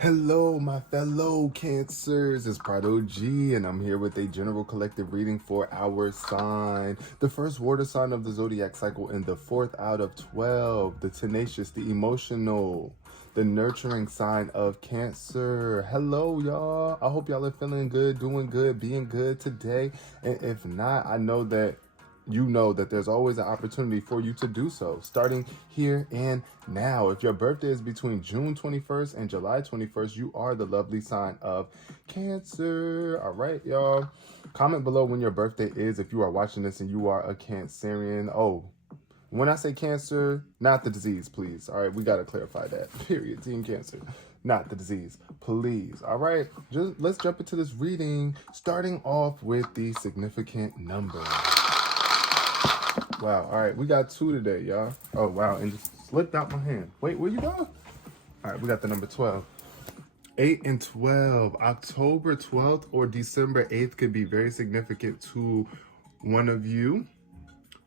Hello, my fellow Cancers. It's Prado G, and I'm here with a general collective reading for our sign. The first water sign of the zodiac cycle and the fourth out of 12. The tenacious, the emotional, the nurturing sign of Cancer. Hello, y'all. I hope y'all are feeling good, doing good, being good today. And if not, I know that you know that there's always an opportunity for you to do so, starting here and now. If your birthday is between June 21st and July 21st, you are the lovely sign of Cancer. All right, y'all. Comment below when your birthday is if you are watching this and you are a Cancerian. Oh, when I say Cancer, not the disease, please. All right, we got to clarify that. Period. Team Cancer, not the disease, please. All right, just let's jump into this reading, starting off with the significant number. Wow, all right, we got 2 today, y'all. Oh, wow, and just slipped out my hand. Wait, where you go? All right, we got the number 12. 8 and 12. October 12th or December 8th could be very significant to one of you.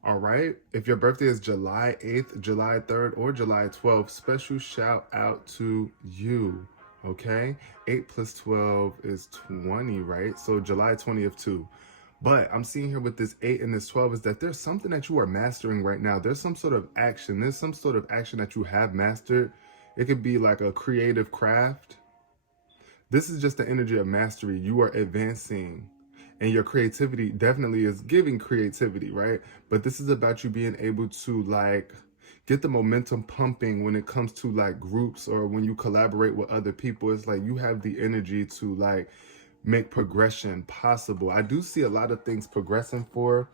All right, if your birthday is July 8th, July 3rd, or July 12th, special shout out to you, okay? 8 plus 12 is 20, right? So July 20th too. But I'm seeing here with this 8 and this 12 is that there's something that you are mastering right now. There's some sort of action. There's some sort of action that you have mastered. It could be like a creative craft. This is just the energy of mastery. You are advancing. And your creativity definitely is giving creativity, right? But this is about you being able to like get the momentum pumping when it comes to like groups or when you collaborate with other people. It's like you have the energy to like make progression possible. I do see a lot of things progressing for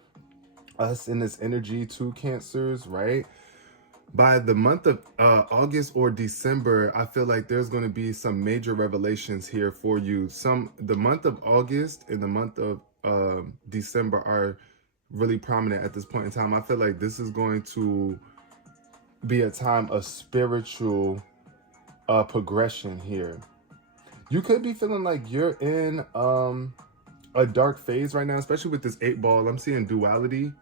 us in this energy to Cancers, right? By the month of August or December, I feel like there's going to be some major revelations here for you. The month of August and the month of December are really prominent at this point in time. I feel like this is going to be a time of spiritual progression here. You could be feeling like you're in a dark phase right now, especially with this 8 ball. I'm seeing duality.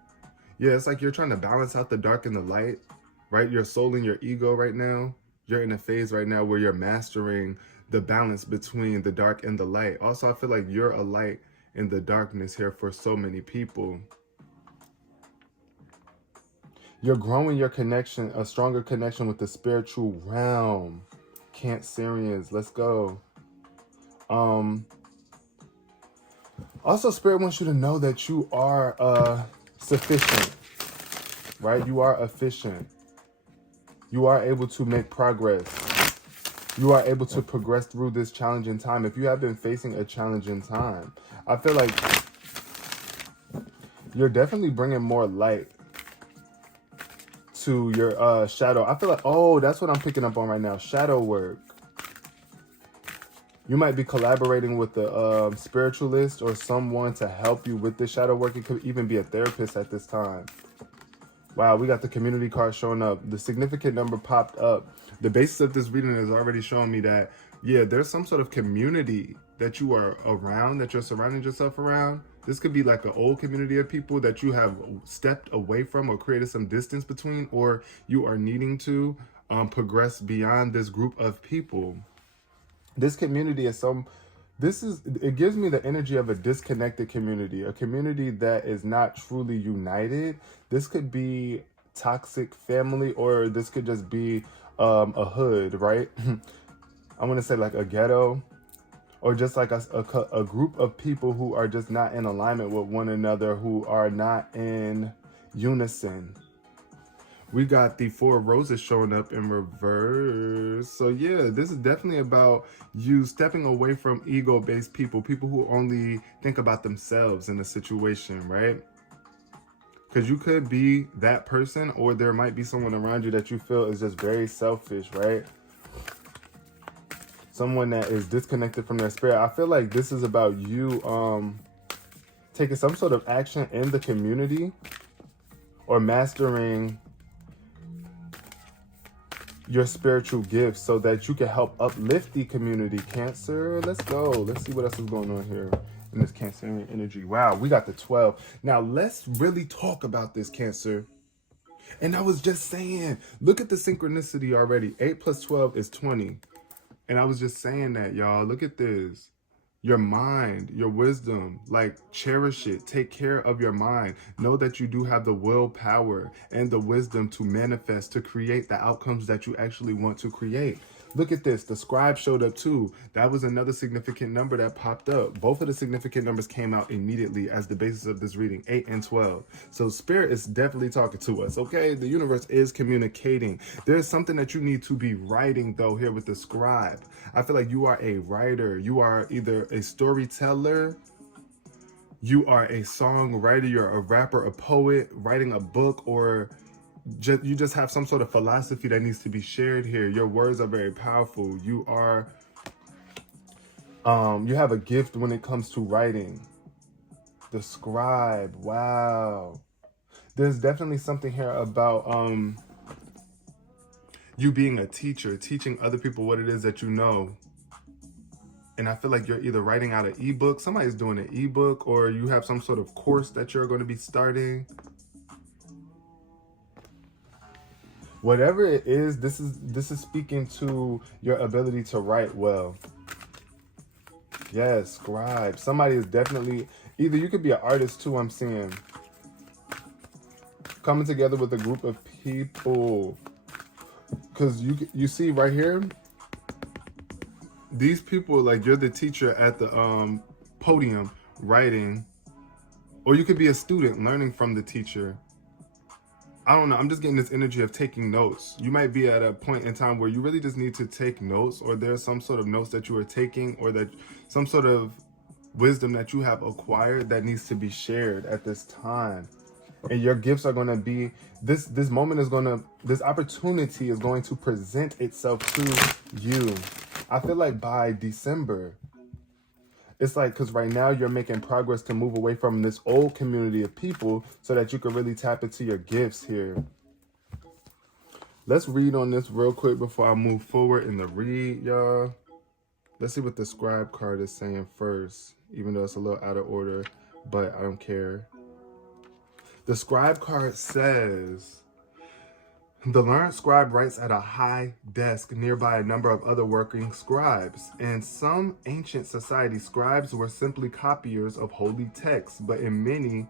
Yeah, it's like you're trying to balance out the dark and the light, right? Your soul and your ego right now. You're in a phase right now where you're mastering the balance between the dark and the light. Also, I feel like you're a light in the darkness here for so many people. You're growing your connection, a stronger connection with the spiritual realm. Cancerians, let's go. Also, Spirit wants you to know that you are sufficient, right? You are efficient. You are able to make progress. You are able to progress through this challenging time. If you have been facing a challenging time, I feel like you're definitely bringing more light to your shadow. I feel like, oh, that's what I'm picking up on right now. Shadow work. You might be collaborating with the spiritualist or someone to help you with this shadow work. It could even be a therapist at this time. Wow, we got the community card showing up. The significant number popped up. The basis of this reading is already showing me that, yeah, there's some sort of community that you are around, that you're surrounding yourself around. This could be like an old community of people that you have stepped away from or created some distance between, or you are needing to progress beyond this group of people. This community is it gives me the energy of a disconnected community, a community that is not truly united. This could be toxic family, or this could just be a hood, right? I want to say like a ghetto, or just like a group of people who are just not in alignment with one another, who are not in unison. We got the 4 of Roses showing up in reverse. So yeah, this is definitely about you stepping away from ego-based people who only think about themselves in a situation, right? Because you could be that person, or there might be someone around you that you feel is just very selfish, right? Someone that is disconnected from their spirit. I feel like this is about you taking some sort of action in the community or mastering your spiritual gifts so that you can help uplift the community. Cancer, let's go. Let's see what else is going on here in this Cancerian energy. Wow, we got the 12. Now let's really talk about this, Cancer. And I was just saying, look at the synchronicity already. 8 plus 12 is 20. And I was just saying that, y'all. Look at this. Your mind, your wisdom, like cherish it. Take care of your mind. Know that you do have the willpower and the wisdom to manifest, to create the outcomes that you actually want to create. Look at this. The scribe showed up too. That was another significant number that popped up. Both of the significant numbers came out immediately as the basis of this reading, 8 and 12. So spirit is definitely talking to us, okay? The universe is communicating. There's something that you need to be writing though here with the scribe. I feel like you are a writer. You are either a storyteller, you are a songwriter, you're a rapper, a poet, writing a book, or you just have some sort of philosophy that needs to be shared here. Your words are very powerful. You are, you have a gift when it comes to writing. The scribe, wow. There's definitely something here about you being a teacher, teaching other people what it is that you know. And I feel like you're either writing out an ebook, somebody's doing an ebook, or you have some sort of course that you're going to be starting. Whatever it is, this is speaking to your ability to write well. Yes, scribe. Somebody is definitely, either you could be an artist too, I'm seeing. Coming together with a group of people. Because you see right here, these people, like you're the teacher at the podium writing, or you could be a student learning from the teacher. I don't know. I'm just getting this energy of taking notes. You might be at a point in time where you really just need to take notes, or there's some sort of notes that you are taking, or that some sort of wisdom that you have acquired that needs to be shared at this time. And your gifts are going to be, this moment is going to, this opportunity is going to present itself to you. I feel like by December, it's like, because right now you're making progress to move away from this old community of people so that you can really tap into your gifts here. Let's read on this real quick before I move forward in the read, y'all. Let's see what the scribe card is saying first, even though it's a little out of order, but I don't care. The scribe card says, the learned scribe writes at a high desk nearby a number of other working scribes. In some ancient societies, scribes were simply copiers of holy texts, but in many,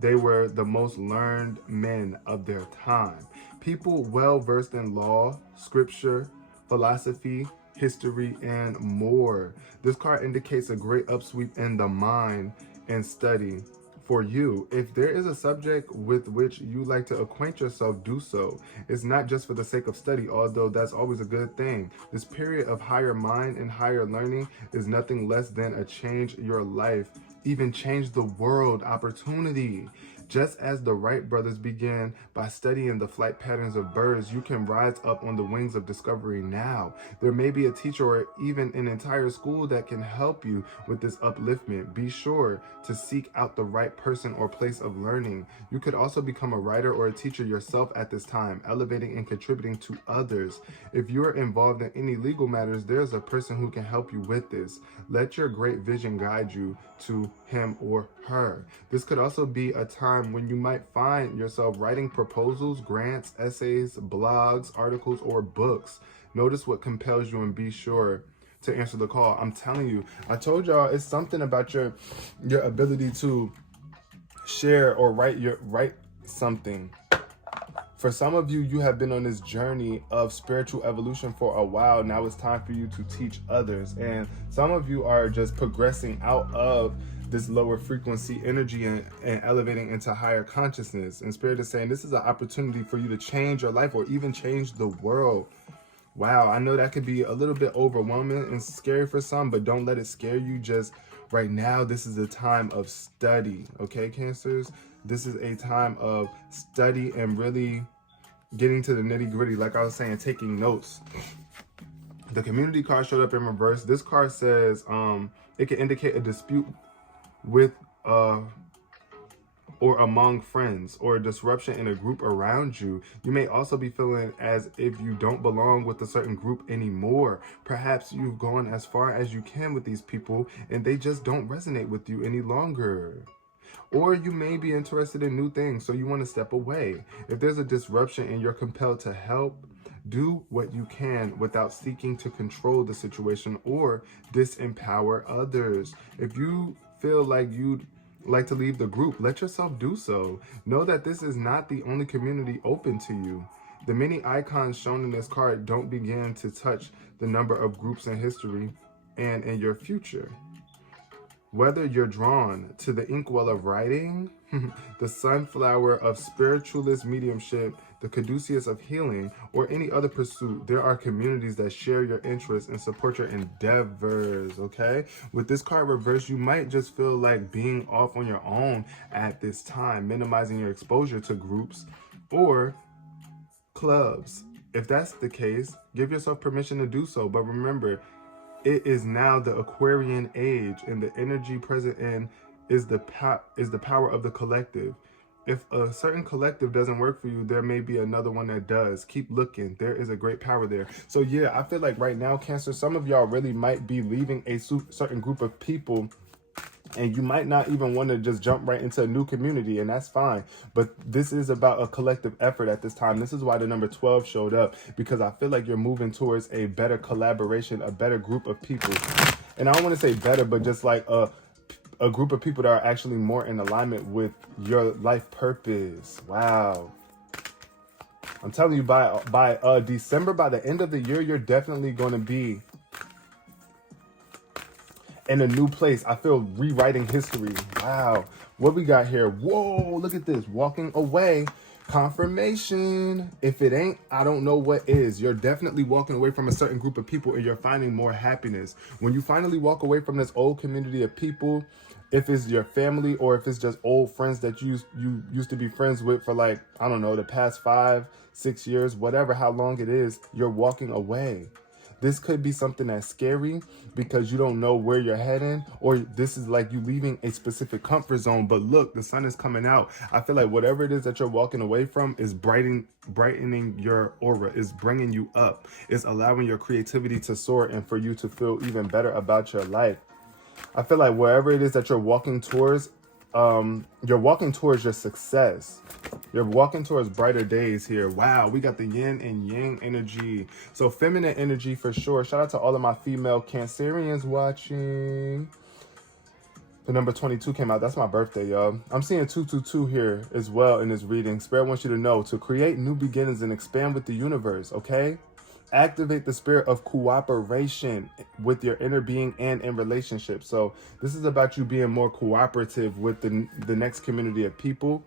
they were the most learned men of their time. People well versed in law, scripture, philosophy, history, and more. This card indicates a great upsweep in the mind and study. For you, if there is a subject with which you like to acquaint yourself, do so. It's not just for the sake of study, although that's always a good thing. This period of higher mind and higher learning is nothing less than a change your life, even change the world opportunity. Just as the Wright brothers began by studying the flight patterns of birds, you can rise up on the wings of discovery now. There may be a teacher or even an entire school that can help you with this upliftment. Be sure to seek out the right person or place of learning. You could also become a writer or a teacher yourself at this time, elevating and contributing to others. If you're involved in any legal matters, there's a person who can help you with this. Let your great vision guide you to him or her. This could also be a time when you might find yourself writing proposals, grants, essays, blogs, articles, or books. Notice what compels you and be sure to answer the call. I'm telling you, I told y'all it's something about your ability to share or write something. For some of you, you have been on this journey of spiritual evolution for a while. Now it's time for you to teach others. And some of you are just progressing out of this lower frequency energy and elevating into higher consciousness. And Spirit is saying this is an opportunity for you to change your life or even change the world. Wow, I know that could be a little bit overwhelming and scary for some, but don't let it scare you. Just right now, this is a time of study, okay, Cancers? This is a time of study and really getting to the nitty gritty. Like I was saying, taking notes. The community card showed up in reverse. This card says it can indicate a dispute with or among friends, or a disruption in a group around you. You may also be feeling as if you don't belong with a certain group anymore. Perhaps you've gone as far as you can with these people and they just don't resonate with you any longer. Or you may be interested in new things, so you want to step away. If there's a disruption and you're compelled to help, Do what you can without seeking to control the situation or disempower others. If you feel like you'd like to leave the group, let yourself do so. Know that this is not the only community open to you. The many icons shown in this card don't begin to touch the number of groups in history and in your future. Whether you're drawn to the inkwell of writing, the sunflower of spiritualist mediumship, the caduceus of healing, or any other pursuit, there are communities that share your interests and support your endeavors, okay? With this card reversed, you might just feel like being off on your own at this time, minimizing your exposure to groups or clubs. If that's the case, give yourself permission to do so. But remember, it is now the Aquarian age, and the energy present in is the power of the collective. If a certain collective doesn't work for you, there may be another one that does. Keep looking. There is a great power there. So yeah, I feel like right now, Cancer, some of y'all really might be leaving a certain group of people, and you might not even want to just jump right into a new community, and that's fine. But this is about a collective effort at this time. This is why the number 12 showed up, because I feel like you're moving towards a better collaboration, a better group of people. And I don't want to say better, but just like a group of people that are actually more in alignment with your life purpose. Wow. I'm telling you, by December, by the end of the year, you're definitely going to be in a new place. I feel rewriting history. Wow. What we got here? Whoa, look at this. Walking away. Confirmation. If it ain't, I don't know what is. You're definitely walking away from a certain group of people, and you're finding more happiness. When you finally walk away from this old community of people, if it's your family or if it's just old friends that you used to be friends with for, like, I don't know, the past 5-6 years, whatever, how long it is, you're walking away. This could be something that's scary because you don't know where you're heading, or this is like you leaving a specific comfort zone. But look, the sun is coming out. I feel like whatever it is that you're walking away from is brightening your aura, is bringing you up, is allowing your creativity to soar and for you to feel even better about your life. I feel like wherever it is that you're walking towards your success. You're walking towards brighter days here. Wow, we got the yin and yang energy. So feminine energy for sure. Shout out to all of my female Cancerians watching. The number 22 came out. That's my birthday, y'all. I'm seeing 222 here as well in this reading. Spirit wants you to know to create new beginnings and expand with the universe, okay? Activate the spirit of cooperation with your inner being and in relationships. So this is about you being more cooperative with the next community of people.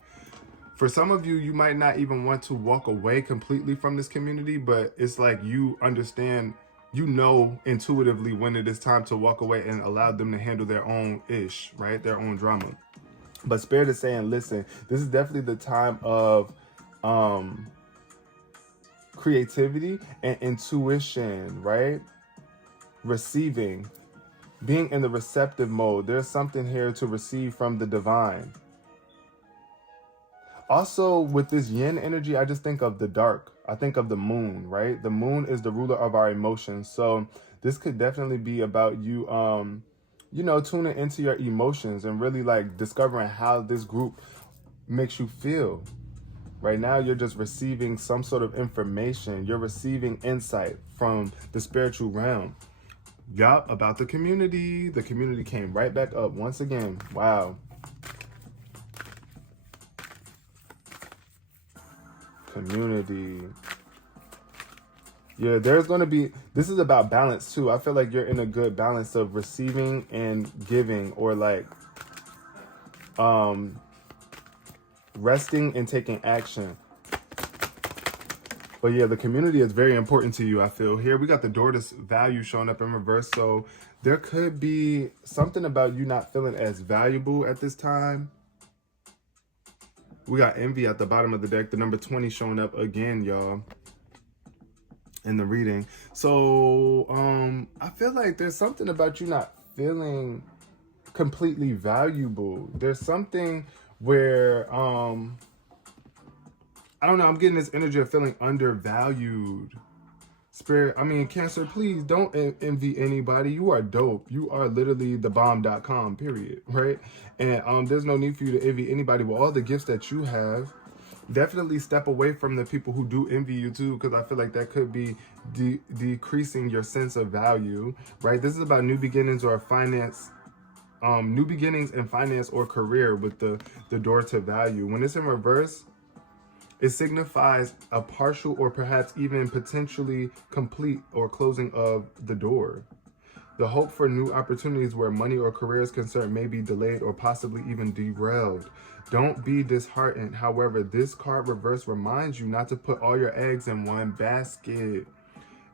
For some of you, you might not even want to walk away completely from this community, but it's like you understand, you know intuitively when it is time to walk away and allow them to handle their own ish, right? Their own drama. But Spirit is saying, listen, this is definitely the time of creativity and intuition, right? Receiving, being in the receptive mode. There's something here to receive from the divine. Also, with this yin energy, I just think of the dark. I think of the moon, right? The moon is the ruler of our emotions. So this could definitely be about you, tuning into your emotions and really like discovering how this group makes you feel. Right now, you're just receiving some sort of information. You're receiving insight from the spiritual realm. Yup, about the community. The community came right back up once again. Wow. Community. Yeah, there's going to be, this is about balance too. I feel like you're in a good balance of receiving and giving, or like resting and taking action. But yeah, the community is very important to you, I feel. Here we got the Dorcas value showing up in reverse. So there could be something about you not feeling as valuable at this time. We got envy at the bottom of the deck. The number 20 showing up again, y'all, in the reading. So I feel like there's something about you not feeling completely valuable. There's something where I don't know, I'm getting this energy of feeling undervalued. Spirit, Cancer, please don't envy anybody. You are dope. You are literally thebomb.com, period, right? And there's no need for you to envy anybody with all the gifts that you have. Definitely step away from the people who do envy you too, because I feel like that could be decreasing your sense of value, right? This is about new beginnings or finance, new beginnings in finance or career with the door to value. When it's in reverse, it signifies a partial or perhaps even potentially complete or closing of the door. The hope for new opportunities where money or career is concerned may be delayed or possibly even derailed. Don't be disheartened. However, this card reverse reminds you not to put all your eggs in one basket.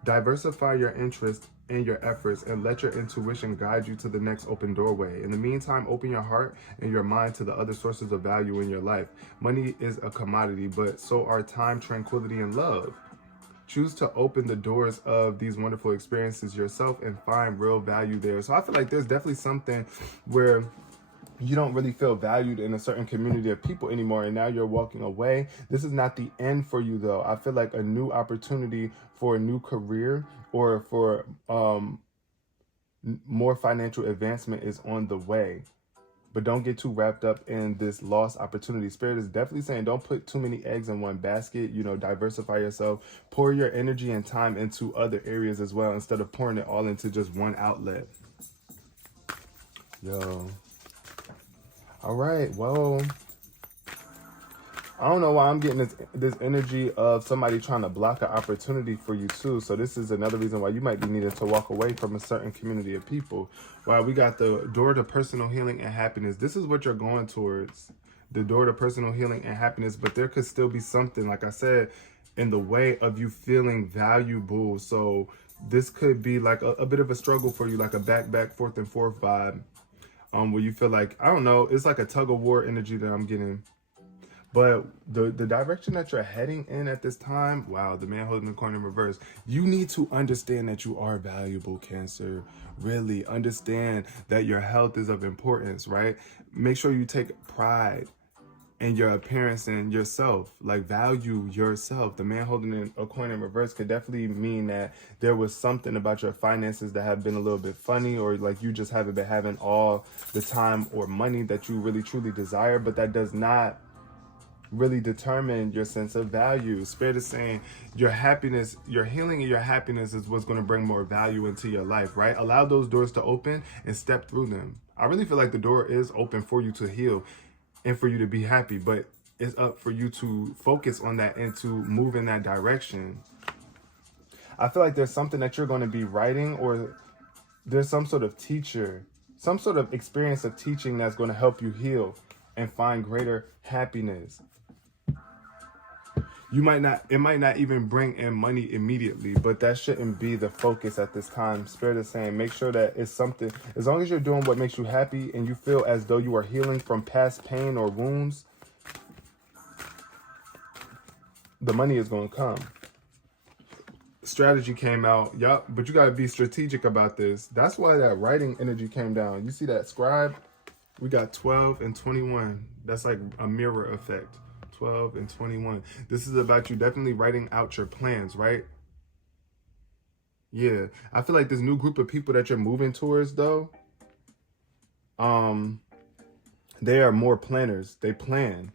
Diversify your interests and your efforts and let your intuition guide you to the next open doorway. In the meantime, open your heart and your mind to the other sources of value in your life. Money is a commodity, but so are time, tranquility, and love. Choose to open the doors of these wonderful experiences yourself and find real value there. So I feel like there's definitely something where you don't really feel valued in a certain community of people anymore, and now you're walking away. This is not the end for you, though. I feel like a new opportunity for a new career or for more financial advancement is on the way. But don't get too wrapped up in this lost opportunity. Spirit is definitely saying don't put too many eggs in one basket. You know, diversify yourself. Pour your energy and time into other areas as well instead of pouring it all into just one outlet. Yo. All right, well, I don't know why I'm getting this energy of somebody trying to block an opportunity for you too. So this is another reason why you might be needing to walk away from a certain community of people. Wow, we got the door to personal healing and happiness. This is what you're going towards, the door to personal healing and happiness. But there could still be something, like I said, in the way of you feeling valuable. So this could be like a bit of a struggle for you, like a back, forth and forth vibe. Where you feel like, I don't know, it's like a tug of war energy that I'm getting. But the direction that you're heading in at this time, wow, the man holding the coin in reverse. You need to understand that you are valuable, Cancer. Really understand that your health is of importance, right? Make sure you take pride in your appearance and yourself, like value yourself. The man holding a coin in reverse could definitely mean that there was something about your finances that have been a little bit funny, or like you just haven't been having all the time or money that you really truly desire, but that does not really determine your sense of value. Spirit is saying your happiness, your healing and your happiness is what's going to bring more value into your life, right? Allow those doors to open and step through them. I really feel like the door is open for you to heal and for you to be happy, but it's up for you to focus on that and to move in that direction. I feel like there's something that you're going to be writing, or there's some sort of teacher, some sort of experience of teaching that's going to help you heal and find greater happiness. It might not even bring in money immediately, but that shouldn't be the focus at this time. Spirit is saying, make sure that it's something, as long as you're doing what makes you happy and you feel as though you are healing from past pain or wounds, the money is going to come. Strategy came out. Yup, but you got to be strategic about this. That's why that writing energy came down. You see that scribe? We got 12 and 21. That's like a mirror effect. 12 and 21. This is about you definitely writing out your plans, right? Yeah. I feel like this new group of people that you're moving towards, though, they are more planners. They plan.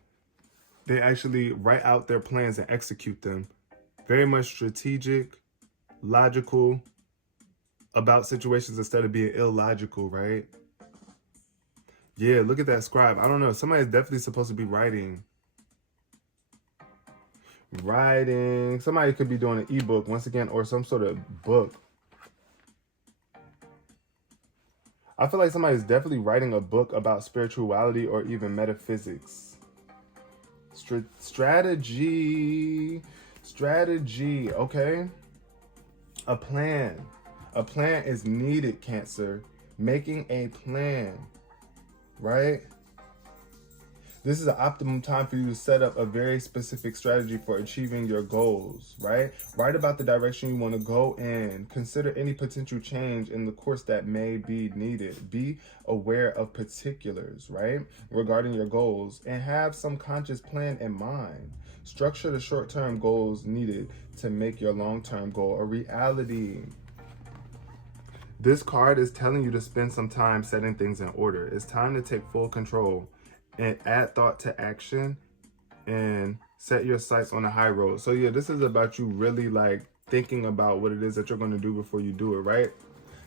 They actually write out their plans and execute them. Very much strategic, logical about situations instead of being illogical, right? Yeah, look at that scribe. I don't know. Somebody's definitely supposed to be writing. Somebody could be doing an ebook once again, or some sort of book. I feel like somebody's definitely writing a book about spirituality or even metaphysics. Strategy, okay? A plan is needed, Cancer. Making a plan, right? This is an optimum time for you to set up a very specific strategy for achieving your goals, right? Write about the direction you want to go in. Consider any potential change in the course that may be needed. Be aware of particulars, right, regarding your goals, and have some conscious plan in mind. Structure the short-term goals needed to make your long-term goal a reality. This card is telling you to spend some time setting things in order. It's time to take full control and add thought to action and Set your sights on a high road. So yeah, this is about you really like thinking about what it is that you're going to do before you do it, right?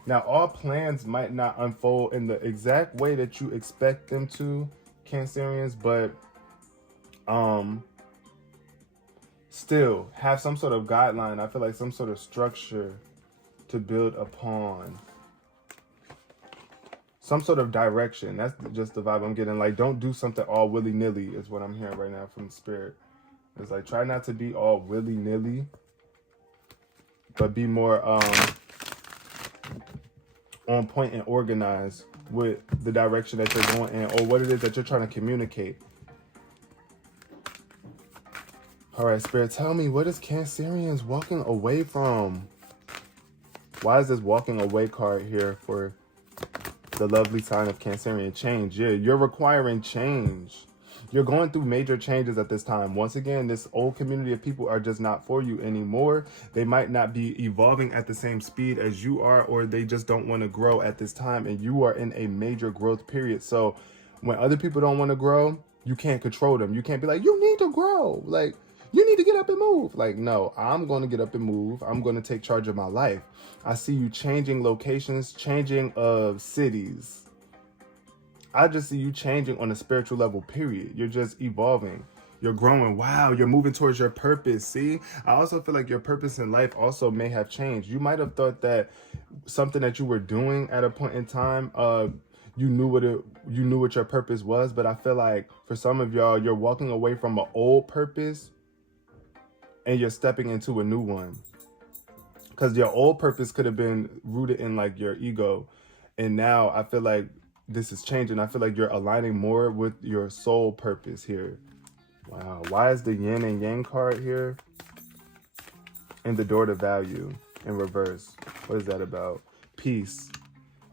Now, all plans might not unfold in the exact way that you expect them to, Cancerians, but still have some sort of guideline. I feel like some sort of structure to build upon. Some sort of direction. That's just the vibe I'm getting. Like, don't do something all willy-nilly is what I'm hearing right now from Spirit. It's like, try not to be all willy-nilly, but be more on point and organized with the direction that you're going in or what it is that you're trying to communicate. All right, Spirit, tell me, what is Cancerians walking away from? Why is this walking away card here for the lovely sign of Cancerian? Change. Yeah, you're requiring change. You're going through major changes at this time. Once again, this old community of people are just not for you anymore. They might not be evolving at the same speed as you are, or they just don't want to grow at this time, and you are in a major growth period. So when other people don't want to grow, you can't control them. You can't be like, you need to grow. Like, you need to get up and move. Like, no, I'm going to get up and move. I'm going to take charge of my life. I see you changing locations, changing of cities. I just see you changing on a spiritual level, period. You're just evolving. You're growing. Wow, you're moving towards your purpose. See, I also feel like your purpose in life also may have changed. You might have thought that something that you were doing at a point in time, you knew what your purpose was. But I feel like for some of y'all, you're walking away from an old purpose and you're stepping into a new one. Because your old purpose could have been rooted in like your ego. And now I feel like this is changing. I feel like you're aligning more with your soul purpose here. Wow. Why is the yin and yang card here? And the door to value in reverse. What is that about? Peace.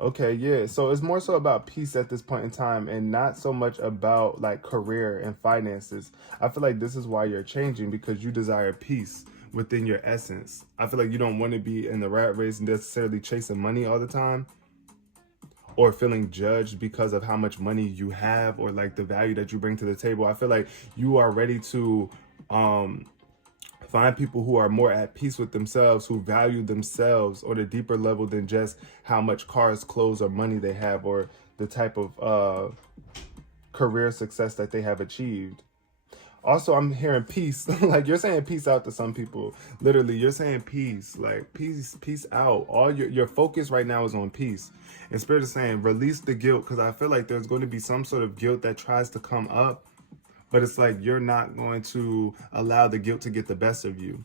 Okay, yeah. So it's more so about peace at this point in time and not so much about like career and finances. I feel like this is why you're changing, because you desire peace within your essence. I feel like you don't want to be in the rat race and necessarily chasing money all the time, or feeling judged because of how much money you have or like the value that you bring to the table. I feel like you are ready to find people who are more at peace with themselves, who value themselves on a deeper level than just how much cars, clothes, or money they have, or the type of career success that they have achieved. Also, I'm hearing peace. Like, you're saying peace out to some people. Literally, you're saying peace. Like, peace out. All your focus right now is on peace. And Spirit is saying, release the guilt, because I feel like there's going to be some sort of guilt that tries to come up, but it's like you're not going to allow the guilt to get the best of you.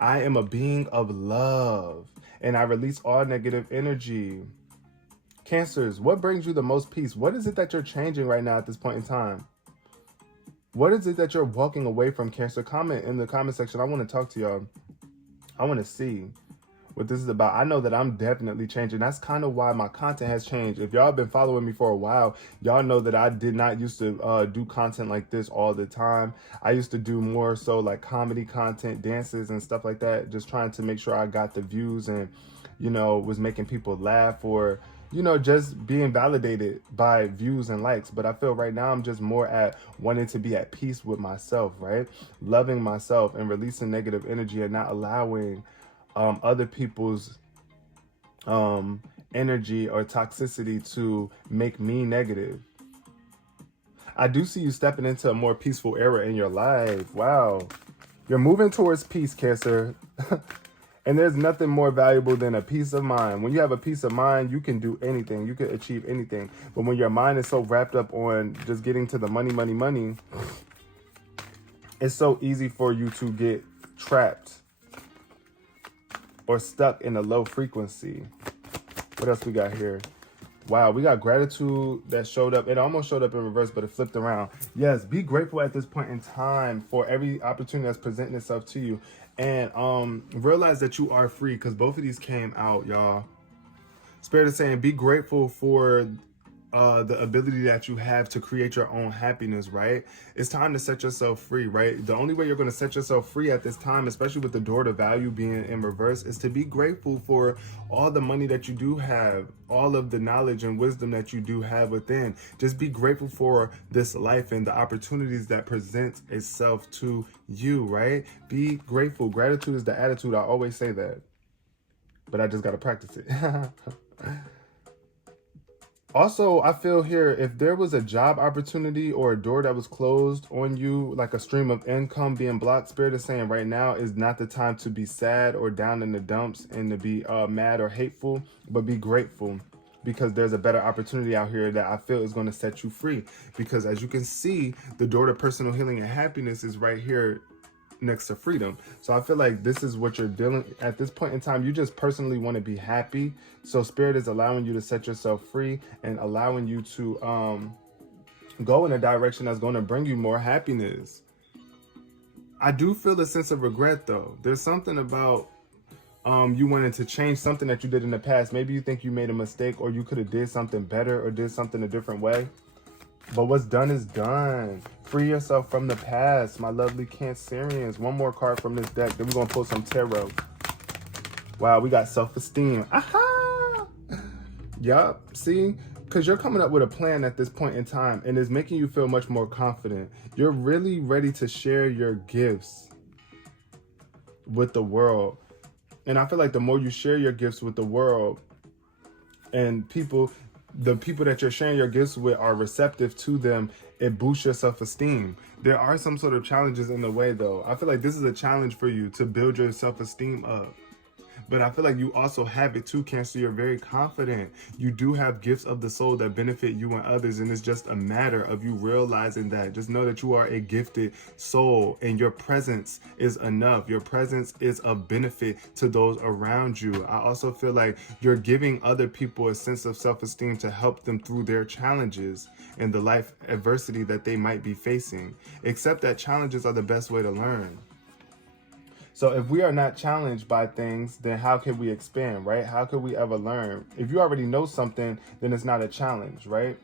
I am a being of love, and I release all negative energy. Cancers, what brings you the most peace? What is it that you're changing right now at this point in time? What is it that you're walking away from, Cancer? Comment in the comment section. I want to talk to y'all. I want to see what this is about. I know that I'm definitely changing. That's kind of why my content has changed. If y'all have been following me for a while, y'all know that I did not used to do content like this all the time. I used to do more so like comedy content, dances and stuff like that, just trying to make sure I got the views and, you know, was making people laugh, or, you know, just being validated by views and likes. But I feel right now I'm just more at wanting to be at peace with myself, right? Loving myself and releasing negative energy and not allowing other people's energy or toxicity to make me negative. I do see you stepping into a more peaceful era in your life. Wow. You're moving towards peace, Cancer. And there's nothing more valuable than a peace of mind. When you have a peace of mind, you can do anything. You can achieve anything. But when your mind is so wrapped up on just getting to the money, it's so easy for you to get trapped or stuck in a low frequency. What else we got here? Wow, we got gratitude that showed up. It almost showed up in reverse, but it flipped around. Yes, be grateful at this point in time for every opportunity that's presenting itself to you. And realize that you are free, because both of these came out, y'all. Spirit is saying be grateful for the ability that you have to create your own happiness, right? It's time to set yourself free, right? The only way you're going to set yourself free at this time, especially with the door to value being in reverse, is to be grateful for all the money that you do have, all of the knowledge and wisdom that you do have within. Just be grateful for this life and the opportunities that present itself to you, right? Be grateful. Gratitude is the attitude. I always say that, but I just got to practice it. Also, I feel here, if there was a job opportunity or a door that was closed on you, like a stream of income being blocked, Spirit is saying right now is not the time to be sad or down in the dumps and to be mad or hateful, but be grateful, because there's a better opportunity out here that I feel is going to set you free. Because as you can see, the door to personal healing and happiness is right here next to freedom. So I feel like this is what you're dealing at this point in time. You just personally want to be happy. So Spirit is allowing you to set yourself free and allowing you to go in a direction that's going to bring you more happiness. I do feel a sense of regret though. There's something about you wanted to change something that you did in the past. Maybe you think you made a mistake, or you could have did something better or did something a different way. But what's done is done. Free yourself from the past, my lovely Cancerians. One more card from this deck. Then we're going to pull some tarot. Wow, we got self-esteem. Aha! Yup, see? Because you're coming up with a plan at this point in time, and it's making you feel much more confident. You're really ready to share your gifts with the world. And I feel like the more you share your gifts with the world, and the people that you're sharing your gifts with are receptive to them, it boosts your self-esteem. There are some sort of challenges in the way though. I feel like this is a challenge for you to build your self-esteem up. But I feel like you also have it too, Cancer. You're very confident. You do have gifts of the soul that benefit you and others, and it's just a matter of you realizing that. Just know that you are a gifted soul, and your presence is enough. Your presence is a benefit to those around you. I also feel like you're giving other people a sense of self-esteem to help them through their challenges and the life adversity that they might be facing. Accept that challenges are the best way to learn. So if we are not challenged by things, then how can we expand, right? How could we ever learn? If you already know something, then it's not a challenge, right?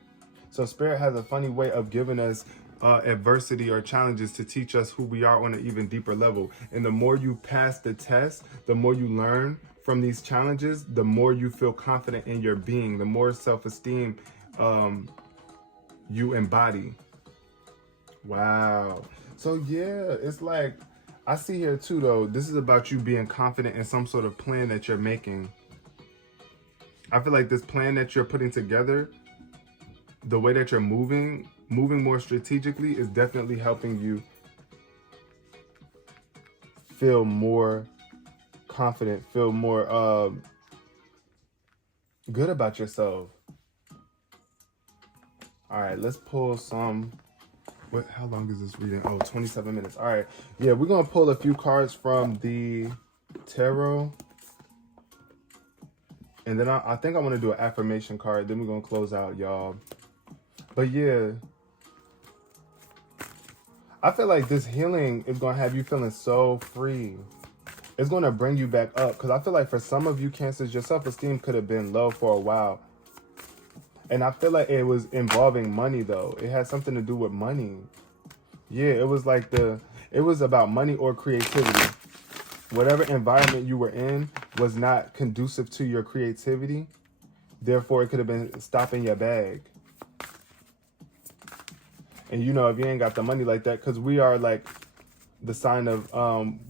So Spirit has a funny way of giving us adversity or challenges to teach us who we are on an even deeper level. And the more you pass the test, the more you learn from these challenges, the more you feel confident in your being, the more self-esteem you embody. Wow. So yeah, it's like, I see here too though, this is about you being confident in some sort of plan that you're making. I feel like this plan that you're putting together, the way that you're moving more strategically, is definitely helping you feel more confident, feel more good about yourself. All right, let's pull some. How long is this reading? Oh, 27 minutes. All right. Yeah, we're going to pull a few cards from the tarot. And then I think I want to do an affirmation card. Then we're going to close out, y'all. But yeah, I feel like this healing is going to have you feeling so free. It's going to bring you back up. Because I feel like for some of you Cancers, your self-esteem could have been low for a while. And I feel like it was involving money though. It had something to do with money. Yeah, it was like it was about money or creativity. Whatever environment you were in was not conducive to your creativity. Therefore, it could have been stopping your bag. And you know, if you ain't got the money like that, because we are like the sign of,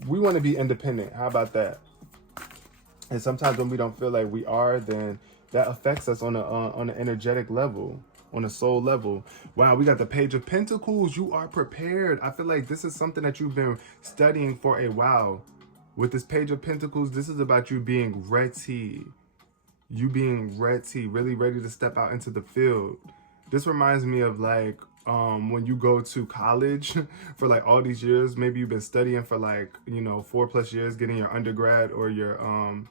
we want to be independent. How about that? And sometimes when we don't feel like we are, then that affects us on an energetic level, on a soul level. Wow, we got the Page of Pentacles. You are prepared. I feel like this is something that you've been studying for a while. With this Page of Pentacles, this is about you being ready. You being ready, really ready to step out into the field. This reminds me of like when you go to college for like all these years. Maybe you've been studying for like, you know, 4+ years, getting your undergrad or your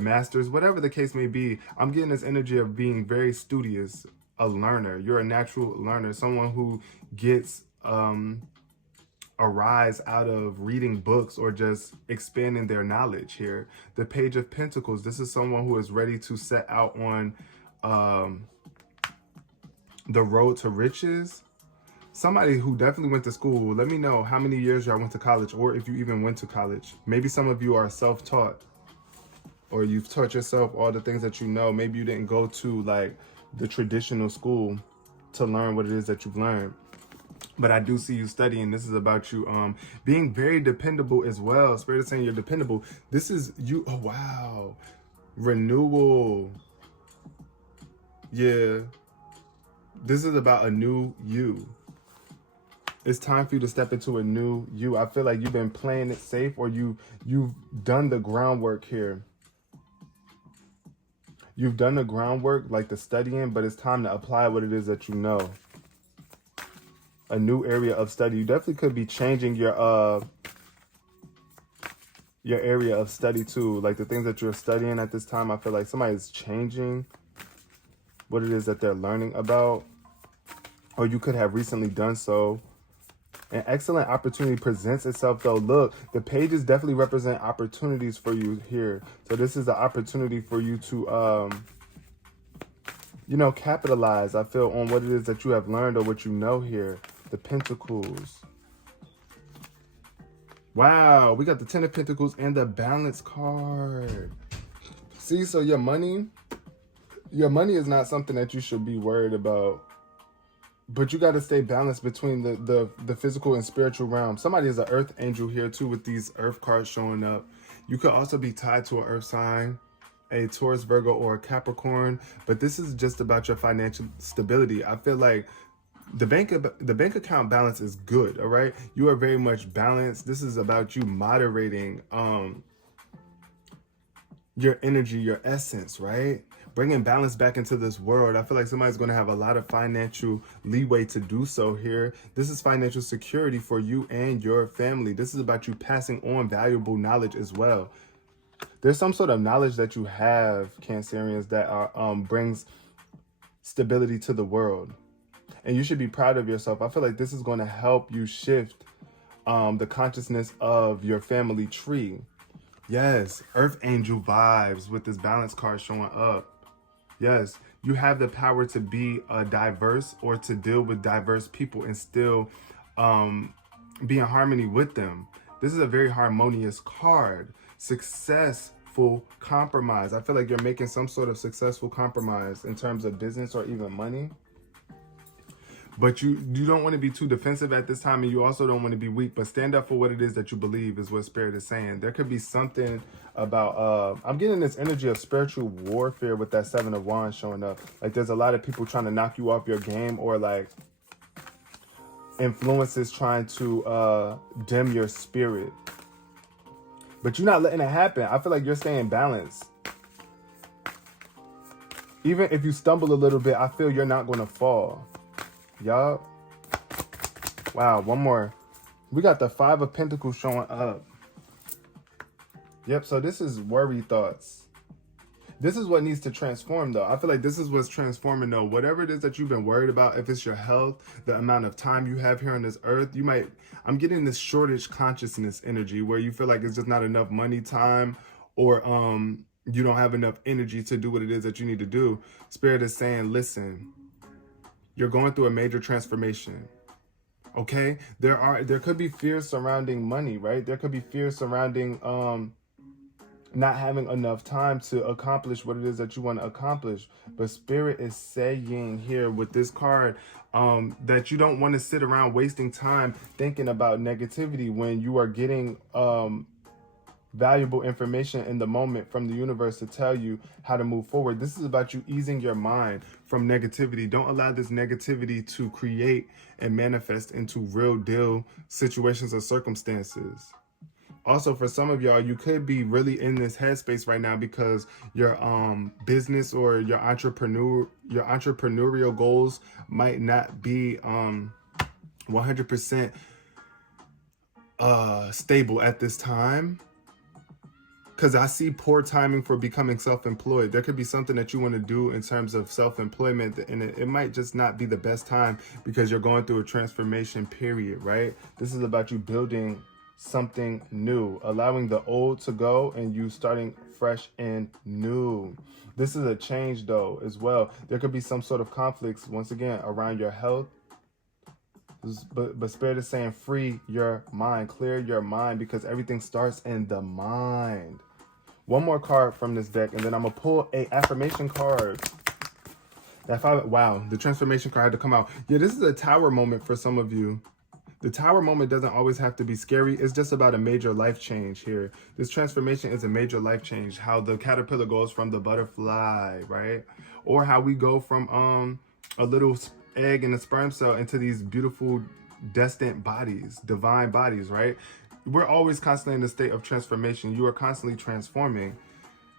master's, whatever the case may be. I'm getting this energy of being very studious, a learner. You're a natural learner, someone who gets a rise out of reading books or just expanding their knowledge here. The Page of Pentacles, this is someone who is ready to set out on the road to riches. Somebody who definitely went to school, let me know how many years y'all went to college, or if you even went to college. Maybe some of you are self-taught, or you've taught yourself all the things that you know. Maybe you didn't go to like the traditional school to learn what it is that you've learned. But I do see you studying. This is about you being very dependable as well. Spirit is saying you're dependable. This is you. Oh, wow. Renewal. Yeah. This is about a new you. It's time for you to step into a new you. I feel like you've been playing it safe, or you've done the groundwork here. You've done the groundwork, like the studying, but it's time to apply what it is that you know. A new area of study. You definitely could be changing your area of study too. Like the things that you're studying at this time, I feel like somebody's changing what it is that they're learning about, or you could have recently done so. An excellent opportunity presents itself though. Look, the pages definitely represent opportunities for you here. So this is an opportunity for you to, you know, capitalize, I feel, on what it is that you have learned or what you know here. The Pentacles. Wow, we got the Ten of Pentacles and the Balance card. See, so your money is not something that you should be worried about. But you got to stay balanced between the physical and spiritual realm. Somebody is an earth angel here too with these earth cards showing up. You could also be tied to an earth sign, a Taurus, Virgo, or a Capricorn. But this is just about your financial stability. I feel like the bank account balance is good, all right? You are very much balanced. This is about you moderating your energy, your essence, right? Bringing balance back into this world. I feel like somebody's going to have a lot of financial leeway to do so here. This is financial security for you and your family. This is about you passing on valuable knowledge as well. There's some sort of knowledge that you have, Cancerians, that are, brings stability to the world. And you should be proud of yourself. I feel like this is going to help you shift the consciousness of your family tree. Yes, Earth Angel vibes with this Balance card showing up. Yes, you have the power to be diverse, or to deal with diverse people and still be in harmony with them. This is a very harmonious card. Successful compromise. I feel like you're making some sort of successful compromise in terms of business or even money. But you don't want to be too defensive at this time, and you also don't want to be weak, but stand up for what it is that you believe is what Spirit is saying. There could be something about, I'm getting this energy of spiritual warfare with that Seven of Wands showing up. Like there's a lot of people trying to knock you off your game, or like influences trying to dim your spirit. But you're not letting it happen. I feel like you're staying balanced. Even if you stumble a little bit, I feel you're not going to fall. Yup. Wow, one more. We got the Five of Pentacles showing up. Yep, so this is worry thoughts. This is what needs to transform though. I feel like this is what's transforming though. Whatever it is that you've been worried about, if it's your health, the amount of time you have here on this earth, you might, I'm getting this shortage consciousness energy where you feel like it's just not enough money, time, or you don't have enough energy to do what it is that you need to do. Spirit is saying, listen, you're going through a major transformation. Okay? There could be fears surrounding money, right? There could be fears surrounding not having enough time to accomplish what it is that you want to accomplish. But Spirit is saying here with this card that you don't want to sit around wasting time thinking about negativity when you are getting valuable information in the moment from the universe to tell you how to move forward. This is about you easing your mind from negativity. Don't allow this negativity to create and manifest into real deal situations or circumstances. Also, for some of y'all, you could be really in this headspace right now because your business or your entrepreneurial goals might not be 100% stable at this time. Because I see poor timing for becoming self-employed. There could be something that you want to do in terms of self-employment, and it might just not be the best time because you're going through a transformation period, right? This is about you building something new, allowing the old to go and you starting fresh and new. This is a change though as well. There could be some sort of conflicts once again around your health. But Spirit is saying free your mind, clear your mind, because everything starts in the mind. One more card from this deck, and then I'm gonna pull a affirmation card. Wow, the transformation card had to come out. Yeah, this is a tower moment for some of you. The tower moment doesn't always have to be scary. It's just about a major life change here. This transformation is a major life change. How the caterpillar goes from the butterfly, right? Or how we go from a little egg and a sperm cell into these beautiful destined bodies, divine bodies, right? We're always constantly in a state of transformation. You are constantly transforming.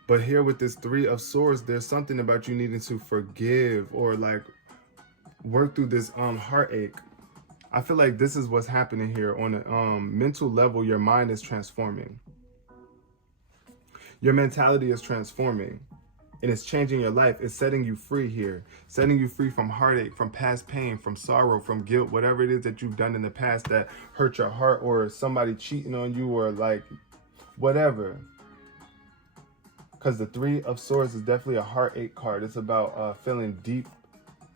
But here with this Three of Swords, there's something about you needing to forgive or like work through this heartache. I feel like this is what's happening here on a mental level. Your mind is transforming. Your mentality is transforming. And it's changing your life. It's setting you free here. Setting you free from heartache, from past pain, from sorrow, from guilt, whatever it is that you've done in the past that hurt your heart, or somebody cheating on you, or like whatever. Because the Three of Swords is definitely a heartache card. It's about feeling deep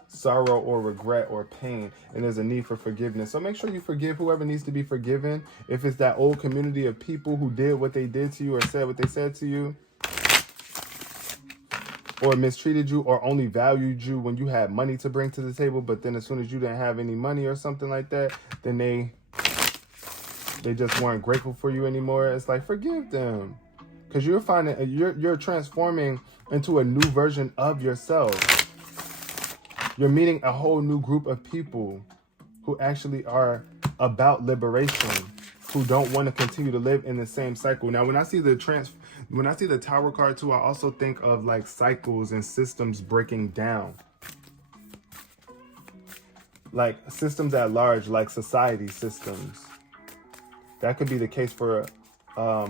sorrow or regret or pain, and there's a need for forgiveness. So make sure you forgive whoever needs to be forgiven. If it's that old community of people who did what they did to you or said what they said to you, or mistreated you, or only valued you when you had money to bring to the table, but then as soon as you didn't have any money or something like that, then they just weren't grateful for you anymore. It's like, forgive them, because you're finding you're transforming into a new version of yourself. You're meeting a whole new group of people who actually are about liberation, who don't want to continue to live in the same cycle. Now, when I see the Tower card too, I also think of like cycles and systems breaking down. Like systems at large, like society systems. That could be the case for a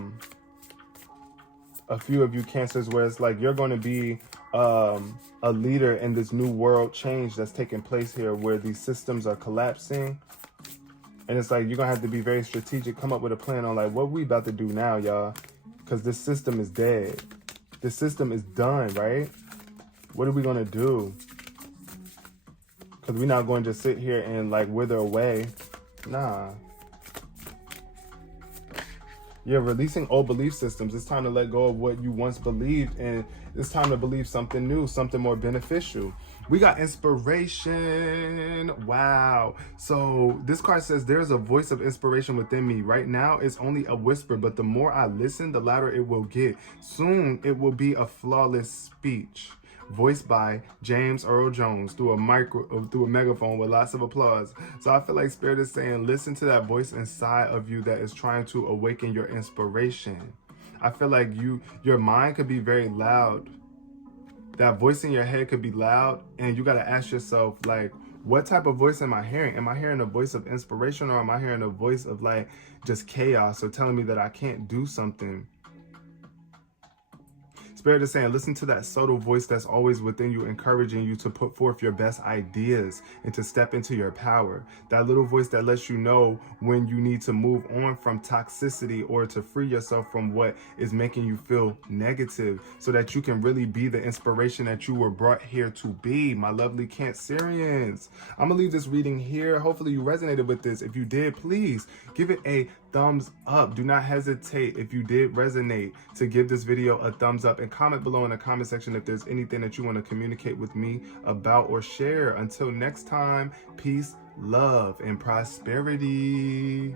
few of you Cancers, where it's like you're going to be a leader in this new world change that's taking place here, where these systems are collapsing. And it's like you're going to have to be very strategic, come up with a plan on like what we about to do now, y'all. Because this system is dead. This system is done, right? What are we going to do? Because we're not going to just sit here and like wither away. Nah. You're releasing old belief systems. It's time to let go of what you once believed, and it's time to believe something new, something more beneficial. We got inspiration. Wow. So this card says there's a voice of inspiration within me. Right now, it's only a whisper, but the more I listen, the louder it will get. Soon, it will be a flawless speech. Voiced by James Earl Jones through a megaphone with lots of applause. So I feel like Spirit is saying, listen to that voice inside of you that is trying to awaken your inspiration. I feel like your mind could be very loud. That voice in your head could be loud, and you got to ask yourself, like, what type of voice am I hearing? Am I hearing a voice of inspiration, or am I hearing a voice of like just chaos, or telling me that I can't do something? Spirit is saying, listen to that subtle voice that's always within you, encouraging you to put forth your best ideas and to step into your power. That little voice that lets you know when you need to move on from toxicity, or to free yourself from what is making you feel negative, so that you can really be the inspiration that you were brought here to be, my lovely Cancerians. I'm gonna leave this reading here. Hopefully you resonated with this. If you did, please give it a thumbs up. Do not hesitate, if you did resonate, to give this video a thumbs up, and comment below in the comment section if there's anything that you want to communicate with me about or share. Until next time, peace, love, and prosperity.